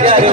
గారు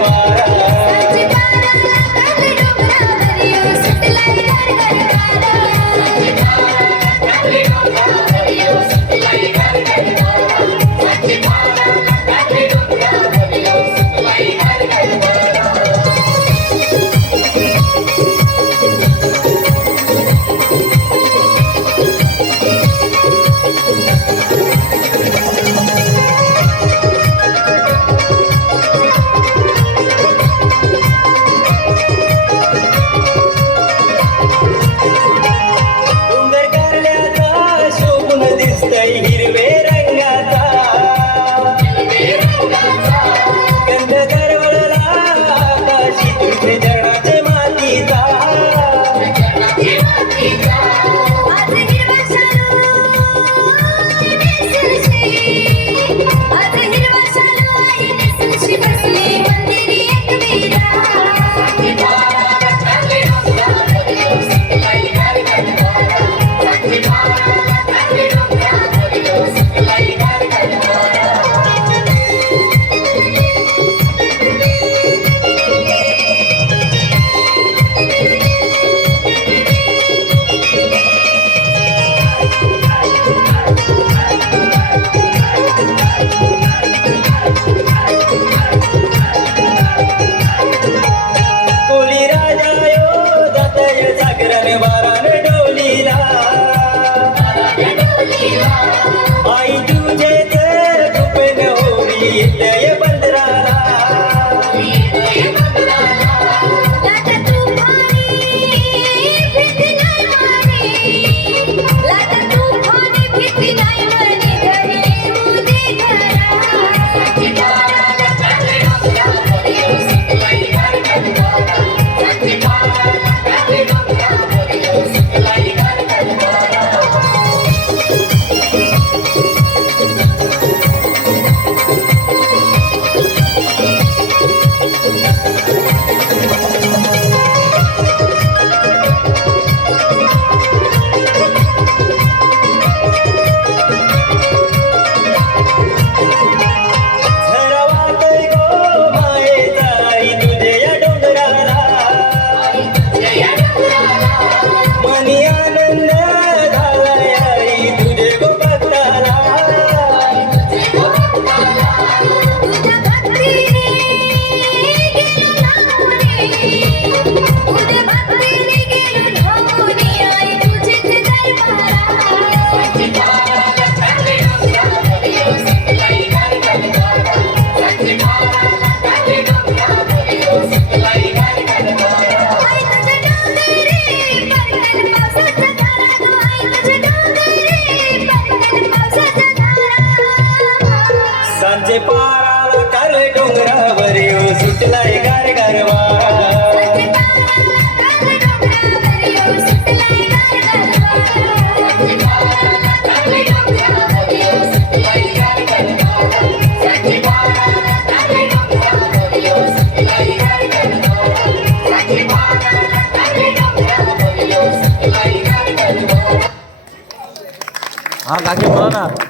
Ah, Gaguimana.